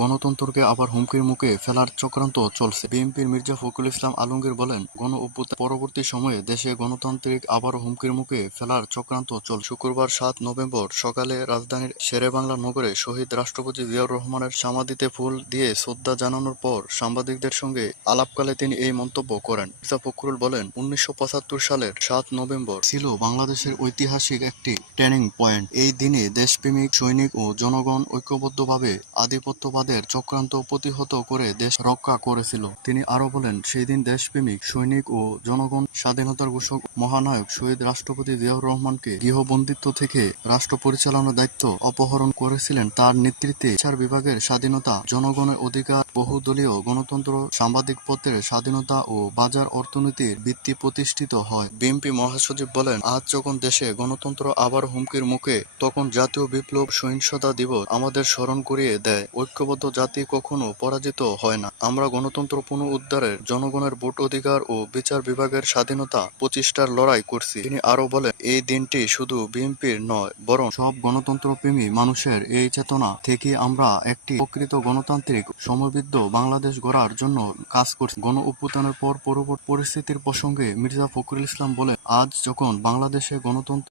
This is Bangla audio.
গণতন্ত্রকে আবার হুমকির মুখে ফেলার চক্রান্ত চলছে। বিএনপির মির্জা ফখরুল ইসলাম আলমগীর বলেন, গণ-অভ্যুত্থান পরবর্তী সময়ে দেশে গণতান্ত্রিক আবারও হুমকির মুখে ফেলার চক্রান্ত চলছে। শুক্রবার ৭ নভেম্বর সকালে রাজধানীর শেরেবাংলা নগরে শহীদ রাষ্ট্রপতি জিয়াউর রহমানের সমাধিতে ফুল দিয়ে শ্রদ্ধা জানানোর পর সাংবাদিকদের সঙ্গে আলাপকালে তিনি এই মন্তব্য করেন। মির্জা ফখরুল বলেন, ১৯৭৫ সালের ৭ নভেম্বর ছিল বাংলাদেশের ঐতিহাসিক একটি টার্নিং পয়েন্ট। এই দিনে দেশপ্রেমিক সৈনিক ও জনগণ ঐক্যবদ্ধভাবে আধিপত্যবাদের চক্রান্ত প্রতিহত করে দেশ রক্ষা করেছিল। তিনি আরো বলেন, সেই দিন দেশপ্রেমিক সৈনিক ও জনগণ স্বাধীনতার ঘোষক মহানায়ক শহীদ রাষ্ট্রপতি জিয়াউর রহমানকে গৃহবন্দিত্ব থেকে রাষ্ট্র পরিচালনার দায়িত্ব অপহরণ করেছিলেন। তার নেতৃত্বে বিচার বিভাগের স্বাধীনতা, জনগণের অধিকার, বহুদলীয় গণতন্ত্র, সাংবাদিক পত্রের স্বাধীনতা ও বাজার অর্থনীতির ভিত্তি প্রতিষ্ঠিত হয়। বিএনপি মহাসচিব বলেন, আজ যখন দেশে গণতন্ত্র আবার হুমকির মুখে, তখন জাতীয় বিপ্লব সহিংসতা দিবস আমাদের স্মরণ করিয়ে দেয়, ঐক্যবদ্ধ জাতি কখনো পরাজিত হয় না। আমরা গণতন্ত্র পুনরুদ্ধারের, জনগণের ভোট অধিকার ও বিচার বিভাগের স্বাধীনতা প্রতিষ্ঠার লড়াই করছি। তিনি আরো বলেন, এই দিনটি শুধু বিএনপির নয়, বরং সব গণতন্ত্রপ্রেমী মানুষের। এই চেতনা থেকে আমরা একটি প্রকৃত গণতান্ত্রিক সমৃদ্ধ বাংলাদেশ গড়ার জন্য কাজ করছি। গণ-অভ্যুত্থানের পর পরবর্তী পরিস্থিতির প্রসঙ্গে মির্জা ফখরুল ইসলাম বলেন, আজ যখন বাংলাদেশে গণতন্ত্র